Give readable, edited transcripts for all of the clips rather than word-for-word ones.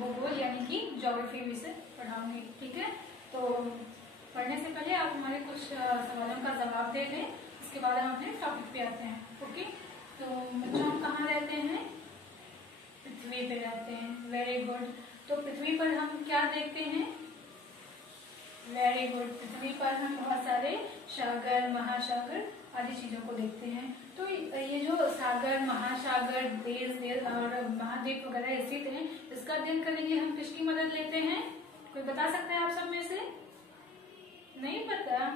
भूगोल यानी कि ज्योग्राफी विषय पढ़ाऊंगी। ठीक है, तो पढ़ने से पहले आप हमारे कुछ सवालों का जवाब दे दें, उसके बाद हम अपने टॉपिक पे आते हैं। ओके, तो बच्चों हम कहाँ रहते हैं? पृथ्वी पे रहते हैं। Very good. तो पृथ्वी पर हम क्या देखते हैं? Very good. पृथ्वी पर हम बहुत सारे सागर, महासागर आदि चीजों को देखते हैं। तो ये जो सागर, महासागर, देश और महाद्वीप वगैरह स्थित हैं, इसका अध्ययन करने के लिए हम किसकी मदद लेते हैं? कोई बता सकता है आप सब में से? नहीं पता?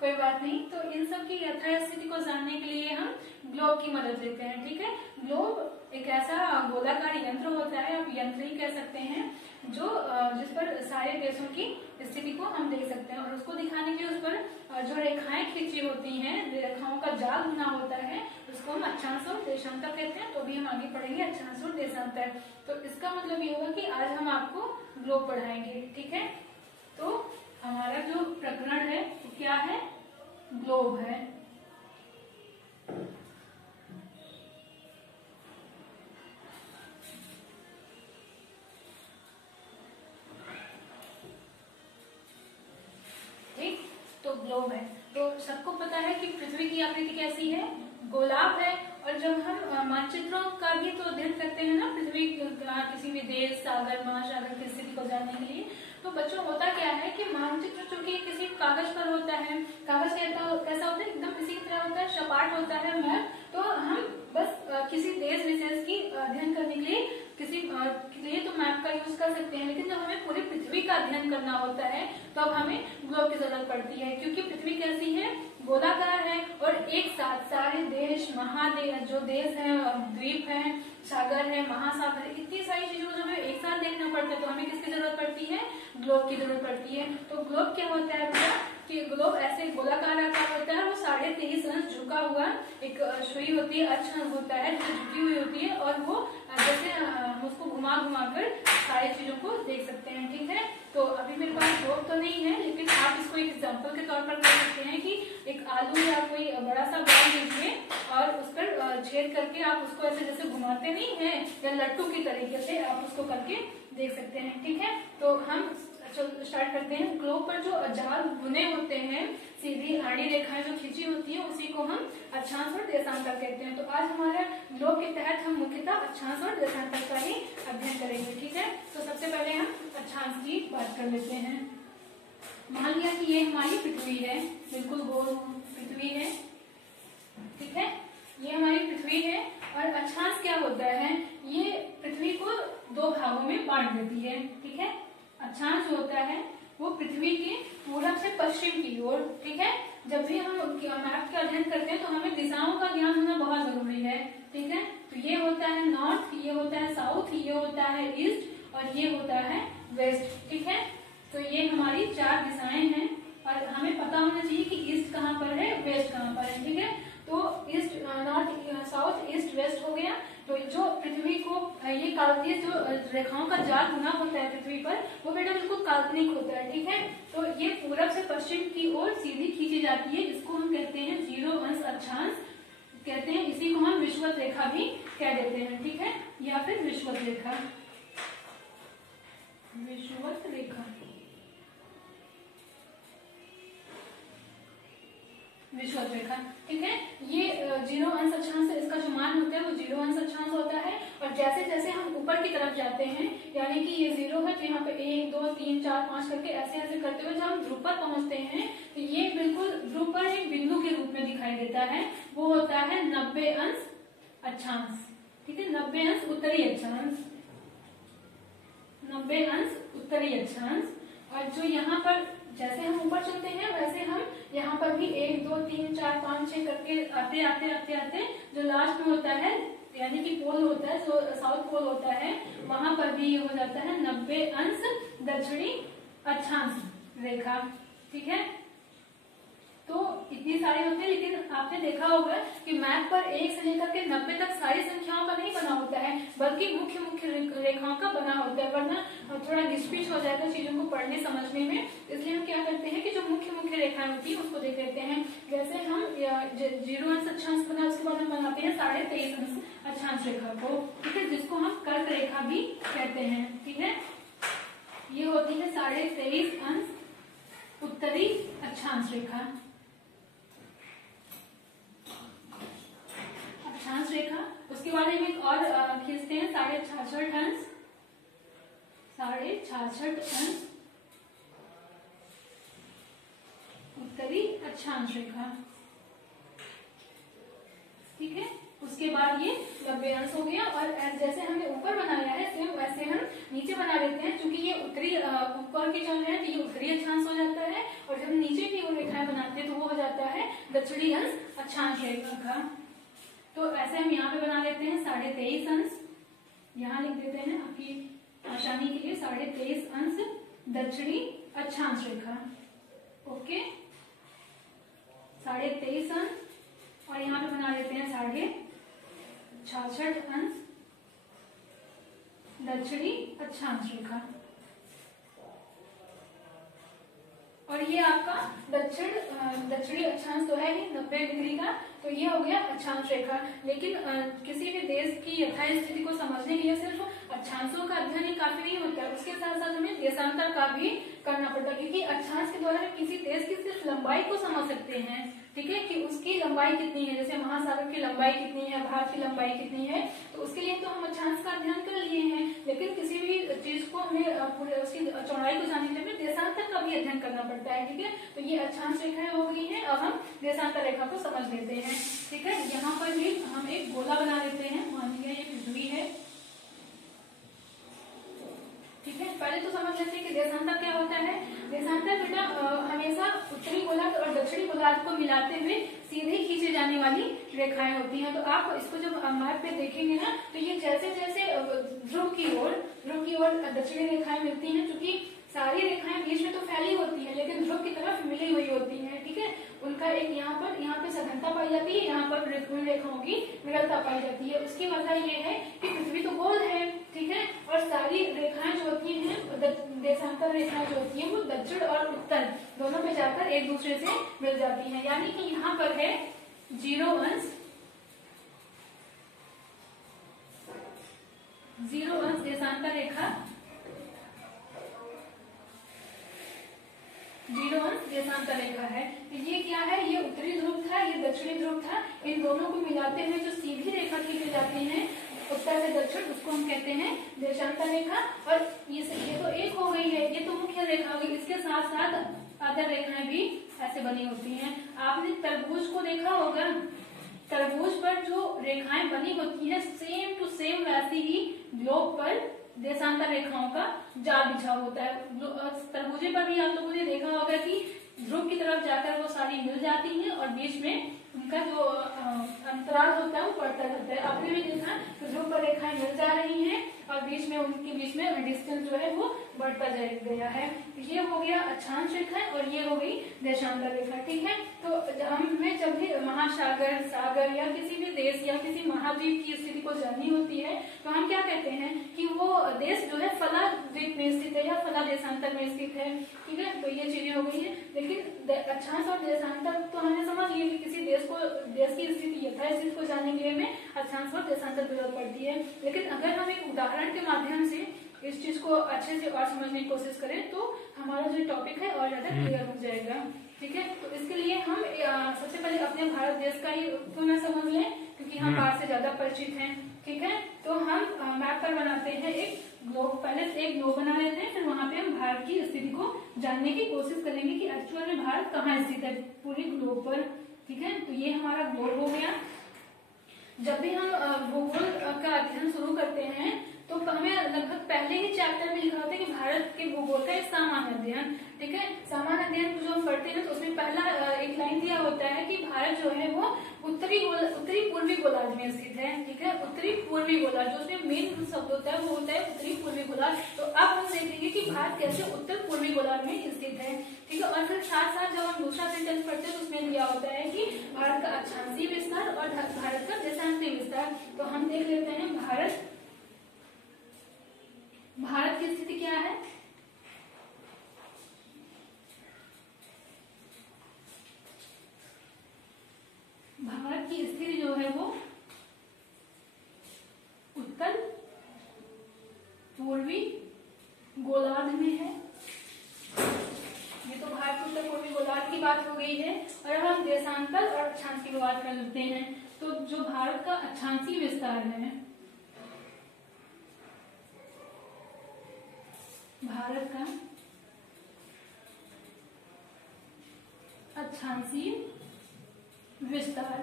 कोई बात नहीं। तो इन सब की यथास्थिति को जानने के लिए हम ग्लोब की मदद लेते हैं। ठीक है, ग्लोब एक ऐसा गोलाकार यंत्र होता है, आप यंत्र ही कह सकते हैं, जो जिस पर सारे देशों की स्थिति को हम देख सकते हैं। और उसको दिखाने के लिए उस पर जो रेखाएं खींची होती हैं, रेखाओं का जाल बुना होता है, उसको हम अक्षांश और देशांतर कहते हैं। तो भी हम आगे पढ़ेंगे अक्षांश और देशांतर। तो इसका मतलब ये होगा कि आज हम आपको ग्लोब पढ़ाएंगे। ठीक है, तो हमारा जो प्रकरण है वो क्या है? ग्लोब है। ठीक, तो ग्लोब है। तो सबको पता है कि पृथ्वी की आकृति कैसी है? गोलाभ है। और जब हम मानचित्रों का भी तो अध्ययन करते हैं ना, पृथ्वी किसी भी देश, सागर, महासागर की स्थिति को जानने के लिए, तो बच्चों होता क्या है कि मानचित्र चूंकि किसी कागज पर होता है, कागज कैसा होता है? एकदम इसी की तरह होता है, सपाट होता है मैप। तो हम बस किसी देश विशेष की अध्ययन करने के लिए किसी लिए तो मैप का यूज कर सकते हैं, लेकिन जब हमें पूरी पृथ्वी का अध्ययन करना होता है तो अब हमें ग्लोब की जरूरत पड़ती है, क्योंकि पृथ्वी कैसी है? गोलाकार है। और एक साथ सारे देश, महादेश, जो देश है, द्वीप है, सागर है, महासागर है, इतनी सारी चीजों को हमें एक साथ देखना पड़ता है। तो हमें किसकी जरूरत पड़ती है? ग्लोब की जरूरत पड़ती है। तो ग्लोब क्या होता है बेटा? कि ग्लोब ऐसे गोलाकार आकार होता है, वो 23.5 अंश झुका हुआ एक सुई होती है, अक्ष होता है जो झुकी हुई होती है, और वो जैसे हम उसको घुमा घुमा कर सारी चीजों को देख सकते हैं। ठीक है, तो अभी मेरे पास ग्लोब तो नहीं है, लेकिन आप इसको एक एग्जाम्पल के तौर पर कर सकते हैं कि एक आलू या कोई बड़ा सा बॉल लीजिए और उस पर छेद करके आप उसको ऐसे जैसे घुमाते नहीं है, या लट्टू की तरीके से आप उसको करके देख सकते हैं। ठीक है, तो हम स्टार्ट करते हैं। ग्लोब पर जो जाल बुने होते हैं, सीधी आड़ी रेखाएं जो खींची होती है, उसी को हम अक्षांश और देशांतर कहते हैं। तो आज हमारे ग्लोब के तहत हम मुख्यतः अक्षांश और देशांतर का ही अध्ययन करेंगे। ठीक है, तो सबसे पहले हम अक्षांश की बात कर लेते हैं। मान लिया कि ये हमारी पृथ्वी है, बिल्कुल गोल पृथ्वी है। ठीक है, ये हमारी पृथ्वी है। और अक्षांश क्या होता है? ये पृथ्वी को दो भागों में बांट देती है। ठीक है, अक्षांश होता है वो पृथ्वी के पूरब से पश्चिम की ओर। ठीक है, जब भी हम मैप का अध्ययन करते हैं तो हमें दिशाओं का ज्ञान होना बहुत जरूरी है। ठीक है, तो ये होता है नॉर्थ, ये होता है साउथ, ये होता है ईस्ट और ये होता है वेस्ट। ठीक है, तो ये हमारी 4 दिशाएं हैं और हमें पता होना चाहिए कि ईस्ट कहाँ पर है, वेस्ट कहाँ पर है। ठीक है, तो east, north, south, east, west हो गया। तो जो पृथ्वी को ये काल्पनिक जो रेखाओं का जाल बुना होता है पृथ्वी पर, वो बेटा बिल्कुल काल्पनिक होता है। ठीक है, तो ये पूरब से पश्चिम की ओर सीधी खींची जाती है, इसको हम कहते हैं 0 अंश अक्षांश कहते हैं। इसी को हम विषुवत रेखा भी कह देते हैं। ठीक है, या फिर विषुवत रेखा, विषुवत रेखा, विषुवत रेखा। ठीक है, ये 0 अंश अक्षांश, इसका जो मान होता है वो 0 अंश अक्षांश होता है। और जैसे जैसे हम ऊपर की तरफ जाते हैं, यानी कि ये 0 है, तो यहाँ पे 1 2 3 4 5 करके ऐसे ऐसे करते हुए जब हम ध्रुव पर पहुंचते हैं, तो ये बिल्कुल ध्रुव पर एक बिंदु के रूप में दिखाई देता है, वो होता है 90 अंश अक्षांश। ठीक है, 90 अंश उत्तरी अक्षांश, 90 अंश उत्तरी अक्षांश। और जो यहाँ पर जैसे हम ऊपर चलते हैं, वैसे हम यहाँ पर भी 1 2 3 4 5 6 करके आते आते आते आते जो लास्ट में होता है, यानी कि पोल होता है, जो साउथ पोल होता है, वहां पर भी ये हो जाता है 90 अंश दक्षिणी अक्षांश रेखा। ठीक है, तो इतनी सारी होती है, लेकिन आपने देखा होगा कि मैप पर 1 से लेकर के 90 तक सारी संख्याओं का नहीं बना होता है, बल्कि मुख्य मुख्य रेखाओं का बना होता है, वरना थोड़ा घिसपिच हो जाएगा चीजों को पढ़ने समझने में। इसलिए हम क्या करते हैं कि जो मुख्य मुख्य रेखाएं होती है उसको देख लेते हैं। जैसे हम 0 अंश अक्षांश बना, उसके बाद हम बनाते हैं 23.5 अंश अक्षांश रेखा को। ठीक है, जिसको हम कर्क रेखा भी कहते हैं। ठीक है, 23.5 उत्तरी अक्षांश रेखा। अक्षांश रेखा, उसके बाद हम एक और खींचते हैं 66.5 अंश, 66.5 अंश उत्तरी अक्षांश रेखा। ठीक है, उसके बाद ये 90 अंश हो गया। और जैसे हमने ऊपर बनाया है सेम वैसे हम नीचे बना लेते हैं, क्योंकि ये उत्तरी ऊपर की जो है तो ये उत्तरी अक्षांश हो जाता है, और जब नीचे की ओर रेखाएं बनाते हैं तो वो हो जाता है दक्षिणी अंश अक्षांश रेखा का। तो ऐसे हम यहाँ पे बना लेते हैं 23.5 अंश, यहाँ लिख देते हैं आपकी आसानी के लिए 23.5 अंश दक्षिणी अक्षांश रेखा। ओके, 23.5 अंश, और यहाँ पे बना लेते हैं 66.5 अंश दक्षिणी अक्षांश रेखा। और ये आपका दक्षिणी अक्षांश तो है ही 90 डिग्री का, तो ये हो गया अक्षांश रेखा। लेकिन किसी भी देश की यथास्थिति को समझने के लिए सिर्फ अक्षांशों का अध्ययन ही काफी नहीं होता है, उसके साथ साथ हमें देशांतर का भी करना पड़ता है, क्योंकि अक्षांश के द्वारा हम किसी देश की सिर्फ लंबाई को समझ सकते हैं। ठीक है, कि उसकी लंबाई कितनी है, जैसे महासागर की लंबाई कितनी है, भारत की लंबाई कितनी है, तो उसके लिए तो हम अक्षांश का अध्ययन कर लिए हैं। लेकिन किसी भी चीज को हमें पूरे उसकी चौड़ाई को जानने के लिए देशांतर का भी अध्ययन करना पड़ता है। ठीक है, तो ये अक्षांश रेखाएं हो गई हैं। अब हम देशांतर रेखा को समझ लेते हैं। ठीक है, यहाँ पर भी हम एक गोला बना लेते हैं, मान लिया ये पृथ्वी है। ठीक है, पहले तो समझ लेते हैं कि देशांतर क्या होता है। देशांतर बेटा हमेशा उत्तरी गोलार्ध और दक्षिणी गोलार्ध को मिलाते हुए सीधे खींचे जाने वाली रेखाएं होती हैं। तो आप इसको जब मैप पे देखेंगे ना, तो ये जैसे जैसे ध्रुव की ओर दक्षिणी रेखाएं मिलती हैं, क्योंकि सारी रेखाएं बीच में तो फैली होती है लेकिन ध्रुव की तरफ मिली हुई होती है। ठीक है, उनका एक यहाँ पे सघनता पाई जाती है, यहाँ पर रेखाओं की विरलता पाई जाती है। उसकी वजह ये है कि पृथ्वी तो गोल है। ठीक है, और सारी रेखाएं जो होती हैं, देशांतर रेखाएं जो होती हैं, वो दक्षिण और उत्तर दोनों पे जाकर एक दूसरे से मिल जाती हैं। यानी कि यहाँ पर है 0 अंश देशांतर रेखा, 0 अंश देशांतर रेखा है। ये क्या है, ये उत्तरी ध्रुव था, ये दक्षिणी ध्रुव था, इन दोनों को मिलाते हुए जो सीधी रेखा खींची जाती है उत्तर से दक्षिण, उसको हम कहते हैं देशांतर रेखा। और ये तो एक हो गई है, ये तो मुख्य रेखा हो गई, इसके साथ साथ आधार रेखाएं भी ऐसे बनी होती हैं। आपने तरबूज को देखा होगा, तरबूज पर जो रेखाएं बनी होती हैं सेम टू सेम वैसी ही ग्लोब पर देशांतर रेखाओं का जाल बिछा होता है। तरबूजे पर भी आप लोगों ने देखा होगा कि ध्रुव की तरफ जाकर वो सारी मिल जाती हैं और बीच में उनका जो अंतराल होता है वो बढ़ता जाता है। आपने भी देखा ध्रुव पर रेखाएं मिल जा रही हैं और बीच में उनके बीच में डिस्टेंस जो है वो बढ़ता गया है। ये हो गया अक्षांश रेखा और ये हो गई देशांतर रेखा। ठीक है, तो हमें जब भी महासागर, सागर या किसी भी देश या किसी महाद्वीप की स्थिति को जाननी होती है तो हम क्या कहते हैं कि वो देश जो है फला द्वीप में स्थित है या फला देशांतर में स्थित है। ठीक है, तो ये चीजें हो गई है। लेकिन अक्षांश और देशांतर तो हमने समझ लिया कि किसी देश की स्थिति यथास्थिति को जानने के लिए हमें अक्षांश और देशांतर की जरूरत पड़ती है। लेकिन अगर हम एक उदाहरण के माध्यम से इस चीज को अच्छे से और समझने की कोशिश करें तो हमारा जो टॉपिक है और ज्यादा क्लियर हो जाएगा। ठीक है, तो इसके लिए हम सबसे पहले अपने भारत देश का ही क्यों ना समझ लें, क्योंकि हम बाहर से ज्यादा परिचित हैं। ठीक है, तो हम मैप पर बनाते हैं एक ग्लोब, पहले एक ग्लोब बना लेते हैं, फिर वहां पे हम भारत की स्थिति को जानने की कोशिश करेंगे कि एक्चुअल में भारत कहाँ स्थित है पूरी ग्लोब पर। ठीक है, तो ये हमारा ग्लोब हो गया। जब भी हम भूगोल का अध्ययन शुरू करते हैं तो हमें लगभग पहले ही चैप्टर में लिखा होता है कि भारत के भूगोल का एक सामान्य अध्ययन। ठीक है, सामान्य अध्ययन जो हम पढ़ते हैं तो उसमें पहला एक लाइन दिया होता है कि भारत जो है वो उत्तरी पूर्वी गोलार्ध में स्थित है। ठीक है, उत्तरी पूर्वी गोलार्ध, जो उसमें मेन शब्द होता है वो होता है उत्तरी पूर्वी गोलार्ध। तो अब हम देखेंगे कि भारत कैसे उत्तर पूर्वी गोलार्ध में स्थित है। ठीक है, और फिर साथ साथ जब हम दूसरा सेंटेंस पढ़ते हैं तो उसमें दिया होता है कि भारत का अक्षांशीय विस्तार और भारत का देशांतरीय विस्तार। तो हम देख लेते हैं भारत की स्थिति क्या है। भारत की स्थिति जो है वो उत्तर पूर्वी गोलार्ध में है। की बात हो गई है और अब हम देशांतर और अक्षांश की बात कर लेते हैं। तो जो भारत का अक्षांशीय विस्तार है, भारत का अक्षांशीय विस्तार,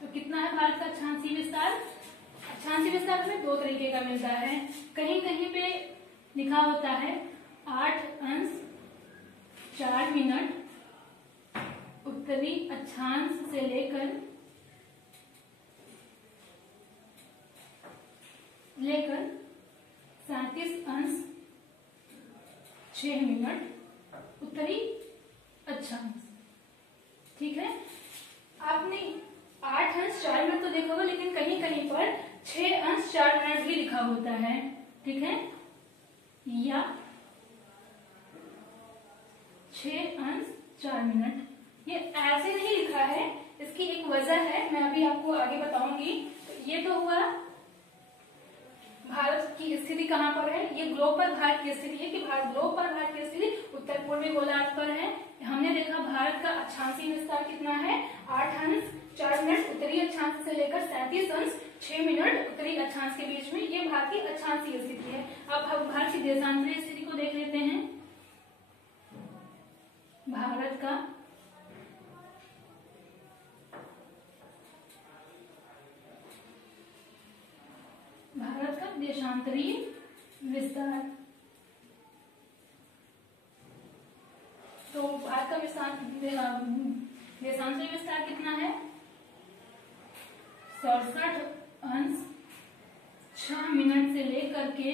तो कितना है भारत का अक्षांशीय विस्तार? अक्षांशीय विस्तार हमें दो तरीके का मिलता है। कहीं कहीं पे लिखा होता है 8°4' उत्तरी अक्षांश से लेकर 37°6' उत्तरी अक्षांश। ठीक है, आपने 8°4' तो देखा होगा, लेकिन कहीं कहीं पर 6°4' भी लिखा होता है। ठीक है, या 6°4'। ये ऐसे नहीं लिखा है, इसकी एक वजह है, मैं अभी आपको आगे बताऊंगी। तो ये तो हुआ भारत की स्थिति कहाँ पर है, ये ग्लोब पर भारत की स्थिति है कि ग्लोब पर भारत की स्थिति उत्तर पूर्वी गोलार्ध पर है। हमने देखा भारत का अक्षांशीय विस्तार कितना है, 8°4' उत्तरी अक्षांश से लेकर 37°6' उत्तरी अक्षांश के बीच में, ये भारत की अक्षांशीय स्थिति है। अब हम भारत की देशांतरीय स्थिति को देख लेते हैं। भारत का देशांतरीय विस्तार, तो भारत का देशांतरीय विस्तार कितना है, 67°6' से लेकर के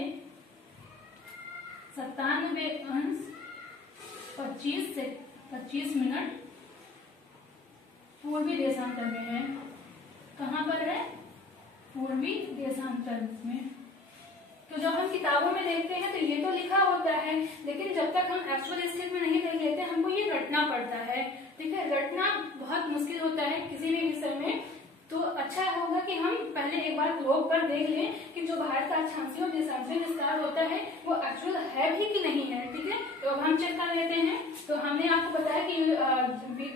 97°25' पूर्वी देशांतर में है। कहाँ पर है, पूर्वी देशांतर में। तो जब हम किताबों में देखते हैं तो ये तो लिखा होता है, लेकिन जब तक हम एक्चुअल स्थिति में नहीं देख लेते हमको ये रटना पड़ता है। ठीक है, रटना बहुत मुश्किल होता है किसी भी विषय में। तो अच्छा होगा कि हम पहले एक बार ग्लोब पर देख लें कि जो भारत का अक्षांशीय और देशांतरीय विस्तार होता है वो एक्चुअल है भी कि नहीं है। ठीक है, तो अब हम चेक कर लेते हैं। तो हमने आपको बताया कि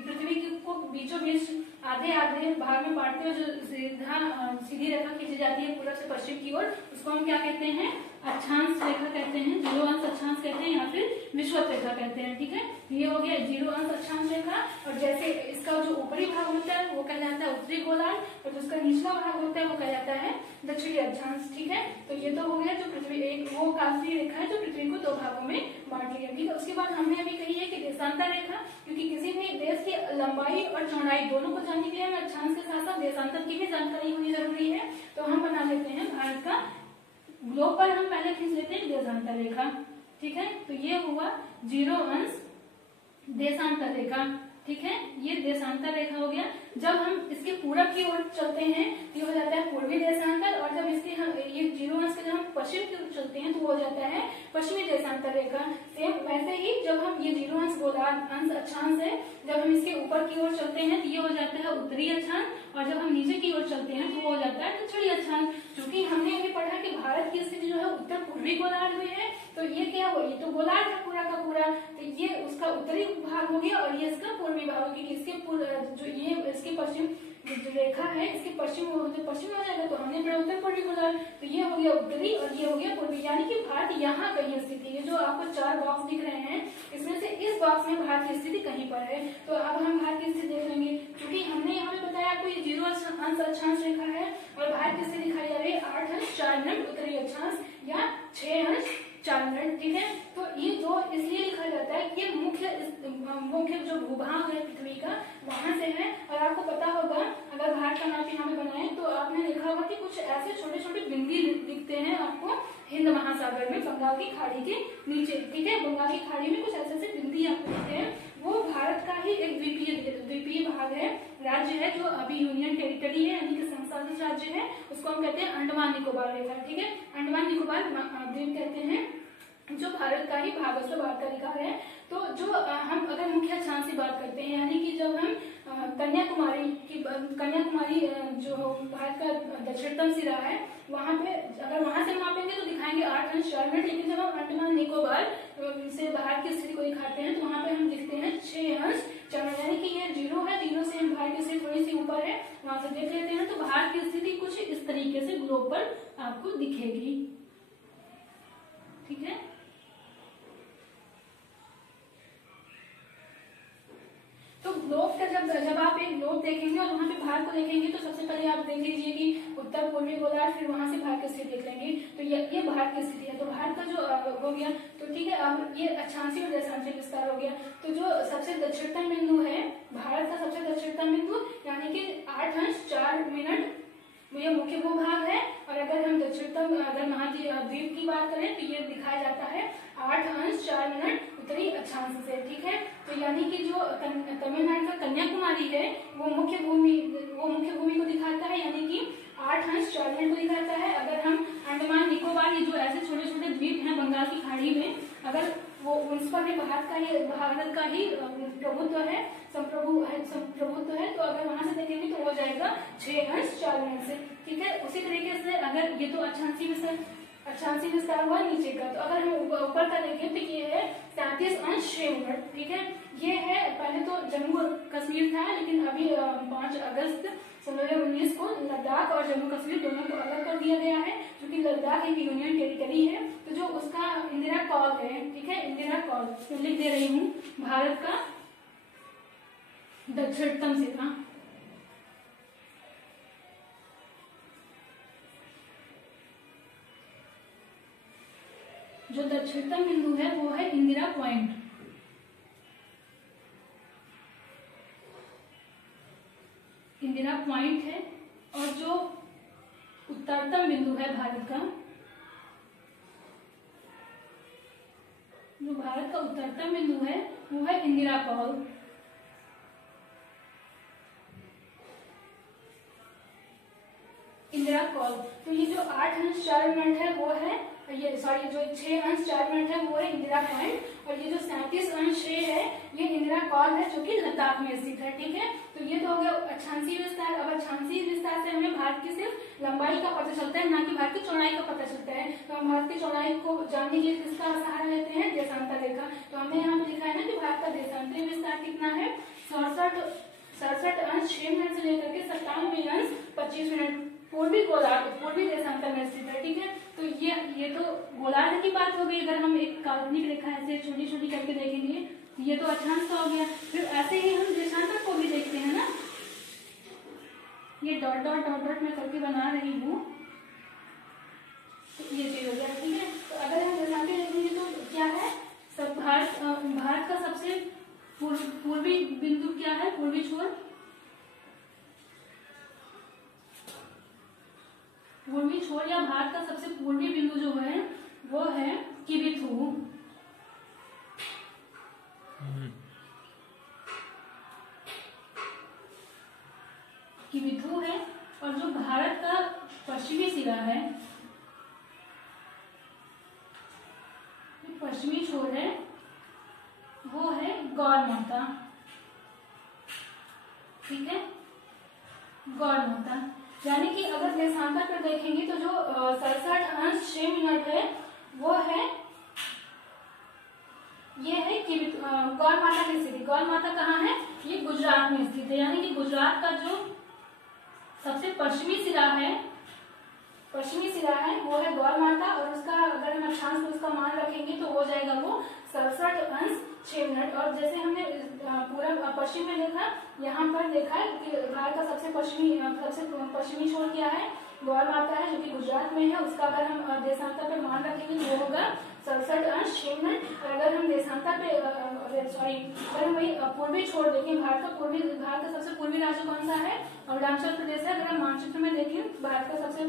पृथ्वी को बीचों बीच आधे आधे भाग में बांटते हुए जो सीधी रेखा खींची जाती है पूर्व से पश्चिम की ओर, उसको हम क्या कहते हैं, अक्षांश रेखा कहते हैं, 0 अंश अक्षांश कहते हैं या फिर विषुवत रेखा कहते हैं। ठीक है, ये हो गया 0 अंश अक्षांश रेखा। और जैसे इसका जो ऊपरी भाग होता है वो कहलाता है उत्तरी गोलार्ध, और जो उसका निचला भाग होता है वो कहलाता है दक्षिणी अक्षांश। ठीक है, तो ये तो हो गया जो पृथ्वी एक वो काल्पनिक रेखा है जो पृथ्वी को दो भागों में बांट लिया। ठीक है, उसके बाद हमने अभी कही है कि देशांतर रेखा, क्योंकि किसी भी देश की लंबाई और चौड़ाई दोनों को जानने के लिए हमें अक्षांश के साथ साथ देशांतर की भी जानकारी होनी जरूरी है। तो हम बना लेते हैं भारत का ग्लोब पर हम पहले खींच लेते हैं देशांतर रेखा। ठीक है, तो ये हुआ 0 अंश देशांतर रेखा। ठीक है, ये देशांतर रेखा हो गया। जब हम इसके पूरब की ओर चलते हैं तो ये हो जाता है पूर्वी देशांतर, और जब इसके हम ये 0 अंश के जब हम पश्चिम की ओर चलते हैं तो वो हो जाता है पश्चिमी देशांतर रेखा। सेम वैसे ही जब हम ये 0 अंश गोलार्ध अंश अक्षांश है, जब हम इसके ऊपर की ओर चलते हैं तो ये हो जाता है उत्तरी अक्षांश, और जब हम नीचे की ओर चलते हैं तो वो हो जाता है दक्षिणी अक्षांश। क्योंकि हमने अभी पढ़ा कि भारत की स्थिति जो है उत्तर पूर्वी गोलार्ध में है, तो ये क्या हो, ये तो गोलार्ध है पूरा का पूरा, तो ये उसका उत्तरी भाग हो गया और ये इसका पूर्वी भाग हो गया। इसके जो ये इसके पश्चिम जो रेखा है इसके पश्चिम हो जाएगा, तो हमने पढ़ा उत्तर पूर्वी गोलार्ध, तो ये हो गया उत्तरी और ये हो गया पूर्वी, यानी कि भारत यहाँ कहीं स्थिति है। जो आपको 4 बॉक्स दिख रहे हैं इसमें से इस बॉक्स में भारत की स्थिति कहीं पर है। तो अब हम भारत की स्थिति देख लेंगे, क्योंकि हमने यहाँ पे बताया आपको ये 0 अंश अक्षांश रेखा है और भारत की स्थिति दिखाई जा रही है 8°4' उत्तरी अक्षांश या 6°4'। ठीक है, तो ये दो इसलिए लिखा जाता है कि ये मुख्य जो भूभाग है पृथ्वी का वहां से है। और आपको पता होगा अगर भारत का मैप यहाँ पे बनाए तो आपने देखा होगा कि कुछ ऐसे छोटे छोटे बिंदी दिखते हैं आपको हिंद महासागर में, बंगाल की खाड़ी के नीचे। ठीक है, बंगाल की खाड़ी में कुछ ऐसे ऐसे बिंदी आपको दिखते हैं, वो भारत का ही एक द्वीपीय भाग है, राज्य है जो अभी यूनियन टेरिटरी है, यानी कि संस्थापित राज्य है। उसको हम कहते हैं अंडमान निकोबार रेखा। ठीक है, अंडमान निकोबार द्वीप कहते हैं, जो भारत का ही भाग उसमें बात का अधिकार है। तो जो हम अगर मुख्य अक्षांश की बात करते हैं, यानी कि जब हम कन्याकुमारी जो भारत का दक्षिणतम सिरा है वहां पे अगर वहां से मापेंगे तो दिखाएंगे 8°4', लेकिन जब हम अंडमान निकोबार से बाहर की स्थिति को दिखाते हैं तो वहाँ पे हम लिखते हैं 6 अंश 4, यानी कि ये 0 है, 0 से हम बाहर की स्थिति थोड़ी सी ऊपर है, वहां से देख लेते हैं तो बाहर की स्थिति कुछ इस तरीके से ग्लोब पर आपको दिखेगी। ठीक है, तो ग्लोब का जब आप एक ग्लोब देखेंगे और वहाँ पे भार को देखेंगे तो सबसे पहले आप देख लीजिए कि उत्तर पूर्वी गोलार्ध, फिर वहां से भार की स्थिति देख लेंगे तो ये भार की स्थिति है। तो भार का जो हो गया तो ठीक है, अब ये अक्षांशीय और देशांशीय विस्तार हो गया। तो जो सबसे दक्षिणतम बिंदु है, भारत का सबसे दक्षिणतम बिंदु यानी कि 8 अंश 4 मिनट ये मुख्य भूभाग है। और अगर हम दक्षिणतम अगर महाद्वीप की बात करें तो ये दिखाया जाता है 8 अंश 4 मिनट उत्तरी अक्षांश से। ठीक है, तो यानी कि जो तमिलनाडु का कन्याकुमारी है वो मुख्य भूमि को दिखाता है, यानी कि 8 अंश 4 मिनट को दिखाता है। अगर हम अंडमान निकोबार, ये जो ऐसे छोटे छोटे द्वीप हैं बंगाल की खाड़ी में, अगर वो उस पर भी भारत का ही प्रभुत्व है, संप्रभुत्व है, तो अगर वहां से देखेंगे तो हो जाएगा 6 अंश 4 मिनट से। ठीक है, उसी तरीके से अगर ये तो अक्षांशीय विस्तार हुआ नीचे का, तो अगर हम ऊपर का देखें तो ये है 37 अंश 6 मिनट। ठीक है, ये है पहले तो जम्मू कश्मीर था, लेकिन अभी 5 अगस्त 2019 को लद्दाख और जम्मू कश्मीर दोनों को अलग कर दिया गया है, क्योंकि लद्दाख एक यूनियन टेरिटरी है। तो जो उसका इंदिरा कॉल है, ठीक है, इंदिरा कॉल मैं लिख दे रही हूँ, भारत का दक्षिणतम सिरा, जो दक्षिणतम बिंदु है वो है इंदिरा पॉइंट। इंदिरा पॉइंट है। और जो उत्तरतम बिंदु है भारत का, जो भारत का उत्तरतम बिंदु है वो है इंदिरा कॉल। इंदिरा कॉल, तो ये जो 8 अंश 4 मिनट है वो है ये, सॉरी, जो 6 अंश 4 मिनट है वो है इंदिरा पॉइंट। और ये जो 37 अंश 6 है ये इंदिरा कॉल है, जो कि लद्दाख में स्थित है। ठीक है, तो ये तो हो गया अक्षांशीय विस्तार। अब अक्षांशीय विस्तार से हमें भारत की सिर्फ लंबाई का पता चलता है, ना कि भारत की चौड़ाई का पता चलता है। तो हम भारत की चौड़ाई को जानने के लिए किसका सहारा लेते हैं, देशांतर रेखा। तो हमने यहाँ पे लिखा है ना कि भारत का देशांतरीय विस्तार कितना है, 67 अंश 6 मिनट से लेकर के 97 अंश 25 मिनट पूर्वी गोलार्ध, पूर्वी देशांतर में स्थित है। ठीक है, तो ये तो गोलार्ध की बात हो गई। अगर हम एक काल्पनिक रेखा ऐसे छोटी छोटी करके देखेंगे, ये तो अक्षांश हो गया। फिर ऐसे ही हम देशांतर को भी देखते हैं ना, ये डॉट डॉट डॉट डॉट मैं करके बना रही हूँ, तो ये चीज हो गया। ठीक है, तो अगर हम देशांतर देखेंगे तो क्या है, भारत का सबसे पूर्वी बिंदु क्या है, पूर्वी छोर, पूर्वी छोर या भारत का सबसे पूर्वी बिंदु जो है वो है किबिथू। किबिथू है। और जो भारत का पश्चिमी सिरा है, पश्चिमी छोर है, वो है गौर माता। ठीक है, गौर माता, यानी कि अगर देशांतर पर देखेंगे तो जो 67 अंश 6 मिनट है वो है, ये है कि गौर माता की स्थिति। गौर माता कहाँ है, ये गुजरात में स्थित है, यानी कि गुजरात का जो सबसे पश्चिमी सिरा है वो है गौर माता। और उसका अगर हम अक्षांश में उसका मान रखेंगे तो हो जाएगा वो 67 अंश 6 मिनट। और जैसे हमने पूरा पश्चिम में देखा, यहाँ पर देखा कि भारत का सबसे पश्चिमी छोर क्या है, गौर माता है, जो कि गुजरात में है। उसका अगर हम देशांतर पे मान रखेंगे तो वो होगा 67 अंश 6 मिनट। और अगर हम देशांतर पे अगर हम वही पूर्वी छोर देखें, भारत का सबसे पूर्वी राज्य कौन सा है, अरुणाचल प्रदेश है। अगर हम मानचित्र में देखें भारत का सबसे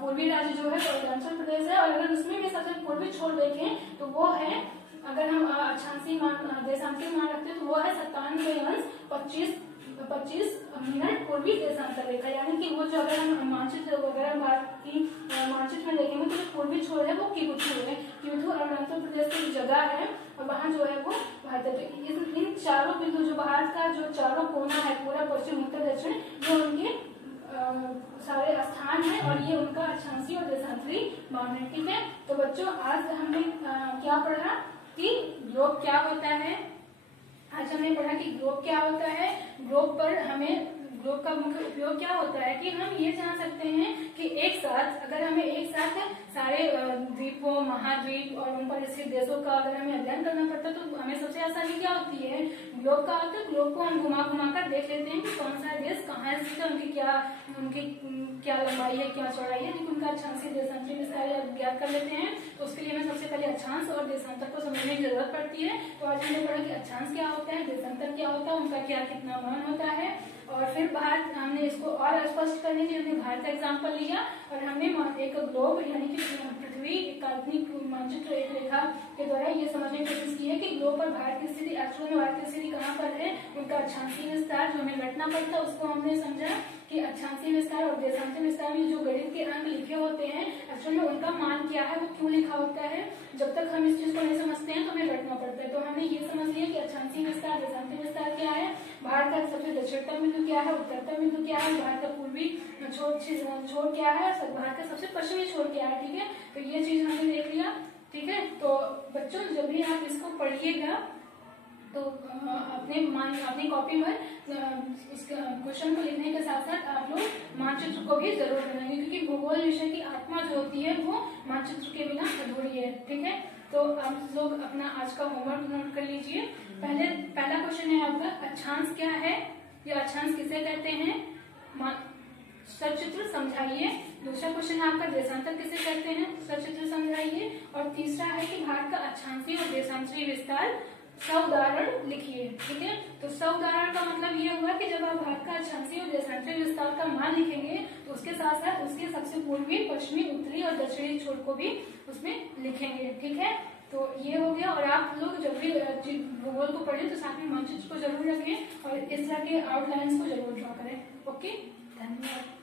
पूर्वी राज्य जो है अरुणाचल प्रदेश है। और अगर उसमें भी सबसे पूर्वी छोर देखें तो वो है, अगर हम अक्षांशीय देशांतर मान रखते हैं तो वो है 97 अंश 25 मिनट पूर्वी देशांतर रेखा। यानी कि वो जो अगर हम मानचित्र वगैरह भारत की मानचित्र में देखेंगे तो जो पूर्वी छोर है वो किबुथु है। किबुथु अरुणाचल प्रदेश की जगह है और वहाँ जो है वो भारत है। तो इन चारों बिंदु जो भारत का जो चारों कोना है, पूरा पश्चिम उत्तर दक्षिण, ये उनके सारे स्थान है और ये उनका अक्षांशीय और देशांतरी मान है। ठीक है, तो बच्चों आज हमने क्या पढ़ा, कि ग्लोब क्या होता है। आज हमने पढ़ा कि ग्लोब क्या होता है। ग्लोब पर हमें ग्लोब का मुख्य उपयोग क्या होता है कि हम ये जान सकते हैं कि एक साथ अगर हमें एक साथ सारे द्वीपों, महाद्वीप और उन पर स्थित देशों का अगर हमें अध्ययन करना पड़ता है तो हमें सबसे आसानी क्या होती है, ग्लोब का होता है। ग्लोब को हम घुमा घुमा कर देख लेते हैं कि कौन सा देश कहाँ स्थित है, उनकी क्या लंबाई है, क्या चौड़ाई है, लेकिन उनका अक्षांश देशांतर विस्तार ज्ञात कर लेते हैं। तो उसके लिए हमें सबसे पहले अक्षांश और देशांतर को समझने की जरूरत पड़ती है। तो आज हमने पढ़ा कि अक्षांश क्या होता है, देशांतर क्या होता है, उनका क्या कितना मान होता है। और फिर भारत, हमने इसको और स्पष्ट करने के लिए भारत का एग्जाम्पल लिया और हमने एक ग्लोब यानी कि पृथ्वी एक काल्पनिक मानचित्र, एक रेखा के द्वारा ये समझने की कोशिश की है कि ग्लोब पर भारत की स्थिति, एक्चुअल में भारत की स्थिति कहाँ पर है, उनका अक्षांशीय विस्तार जो हमें रटना पड़ता है उसको हमने समझा कि अक्षांशीय विस्तार और देशांतर विस्तार में जो गणित के अंक लिखे होते हैं एक्चुअल में उनका मान क्या है, वो क्यों लिखा होता है। जब तक हम इस चीज को नहीं समझते हैं तो हमें रटना पड़ता है। तो हमने ये समझ लिया कि अक्षांशीय विस्तार, देशांतर विस्तार क्या है, भारत का सबसे दक्षिणतम बिंदु क्या है, उत्तरतम बिंदु क्या है, भारत का पूर्वी छोर क्या है, भारत का सबसे पश्चिमी छोर क्या है। ठीक है, तो ये चीज हमने देख लिया। ठीक है, तो बच्चों जब भी आप इसको पढ़िएगा तो अपनी कॉपी में इस क्वेश्चन को लिखने के साथ साथ आप लोग मानचित्र को भी जरूर बनाएंगे, क्योंकि भूगोल विषय की आत्मा जो होती है वो मानचित्र के बिना अधूरी है। ठीक है, तो आप लोग अपना आज का होमवर्क नोट कर लीजिए। पहला क्वेश्चन है आपका, अक्षांश क्या है या अक्षांश किसे कहते हैं, सचित्र समझाइए। दूसरा क्वेश्चन है आपका, देशांतर किसे कहते हैं, सचित्र समझाइए। और तीसरा है कि भारत का अक्षांशीय और देशांतरीय विस्तार सउदाहरण लिखिए। ठीक है, तो सउदाहरण का मतलब ये हुआ कि जब आप भारत का अक्षांशीय और देशांतरीय विस्तार का मान लिखेंगे तो उसके साथ साथ उसके सबसे पूर्वी, पश्चिमी, उत्तरी और दक्षिणी छोर को भी उसमें लिखेंगे। ठीक है, तो ये हो गया। और आप लोग जब भी भूगोल को पढ़े तो साथ में मानचित्र को जरूर रखें और इस तरह के आउटलाइंस को जरूर ड्रॉ करें। ओके, धन्यवाद।